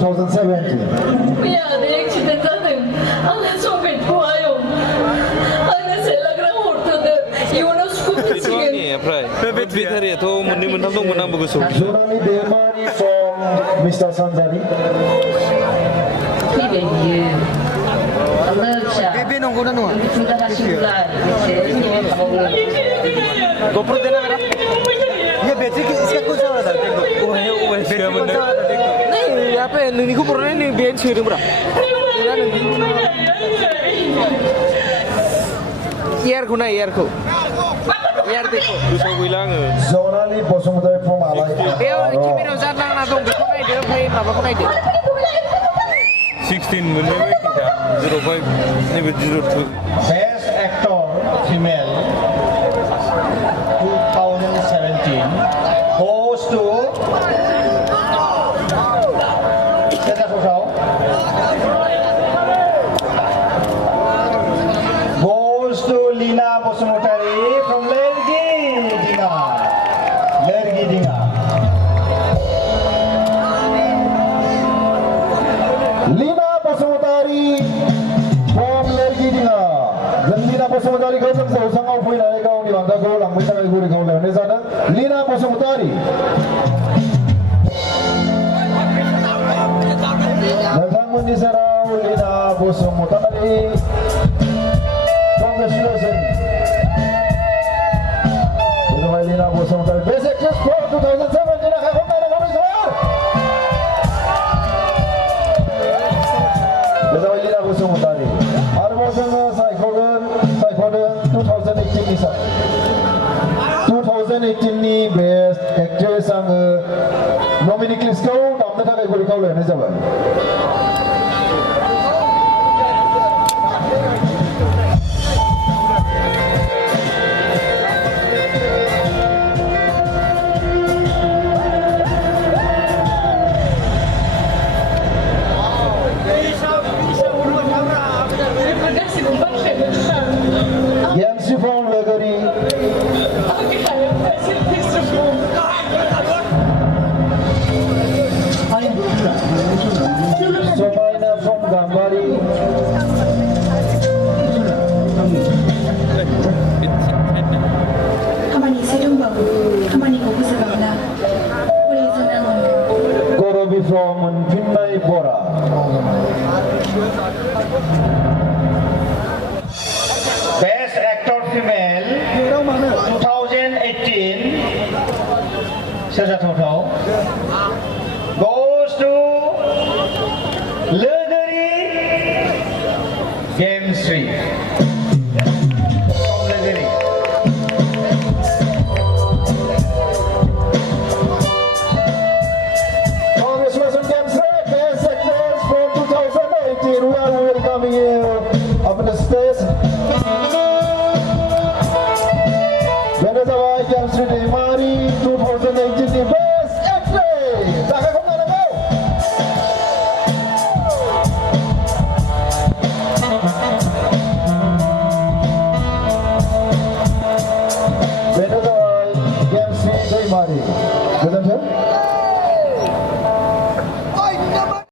2017. Kaya accident natin. Ang nasungkit ko ayaw. Ang nasela grang hortuda. Yunus ko Itu ni apa? Twitter ya, tu muni mentang tu menang bagus. Zonali Demani from Mr. Sanjari. Tidak dia. Bebe nunggu na nuwa. Sudah kasih bulan. GoPro देना मेरा ये battery इसका कौन सा वाला था देख दो बैटरी कौन सा वाला था देख दो नहीं यहाँ पे नहीं को बोल रहे नहीं बेंच छेड़े बड़ा यार को ना यार देखो Bisa bilang. Zonali Bosumudari from Alai. बेओ kimi नो जार लांग ना दो बेको नहीं दे भाई बाबा को नहीं दे 16 menit kita 05 ni 02. Best Actor Female 2017 goes to Seta Sosau. Goes to Lina Bosumudari from Lergi Dinga. Lina Bosumudari from Lergi Dinga. Dan Lina Bosumudari kau semua usang kau punya kau ni bangga kau lang macam kau kau lah. Ni sana Lina Bosumudari. Datang menyerang Lina Bosumudari. Congratulations. Itu Lina Bosumudari. Best Actress for 2007. Lina kau mana kau besar? Itu Lina Bosumudari. Arbozang Saikoden 2018 ni sah. 2018 ni Best Actress ang nominee list kau nampak tak kau kau leh ni jawab. Terima kasih banyak. Yansi from Lagari. Aku kaya kasih pistol. Somaina from Gambari. 가만히 있어 좀 봐. 가만히 보고 있어 봐. 우리 이제는 Korobi from Pinnai Bora. Best Actor Female 2018 Sasa Toto goes to Lergari Game 3.